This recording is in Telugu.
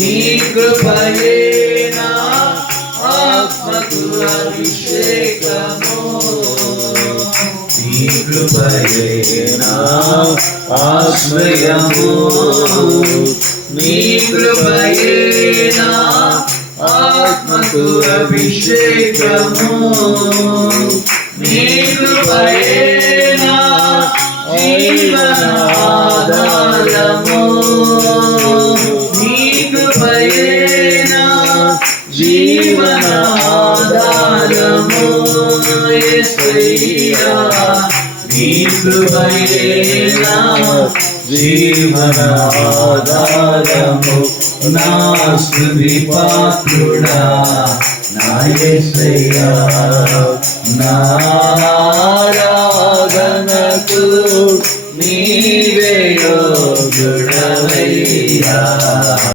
నీ కృపయే నా ఆత్మకు అభిషేకము నీ కృపయే నా ఆశ్రయము నీ కృపయే నా ఆత్మకు అభిషేకము నీ కృపయే నా జీవన ఆధారము నీ కృపయే నా జీవన ఆధారము యేసయ్యా నీ కృపయే నా జీవన ఆధారము నా స్తుతి పాత్రుడా నా యేసయ్యా నా ఆరాధనకు నీవే యోగ్యుడవయ్యా.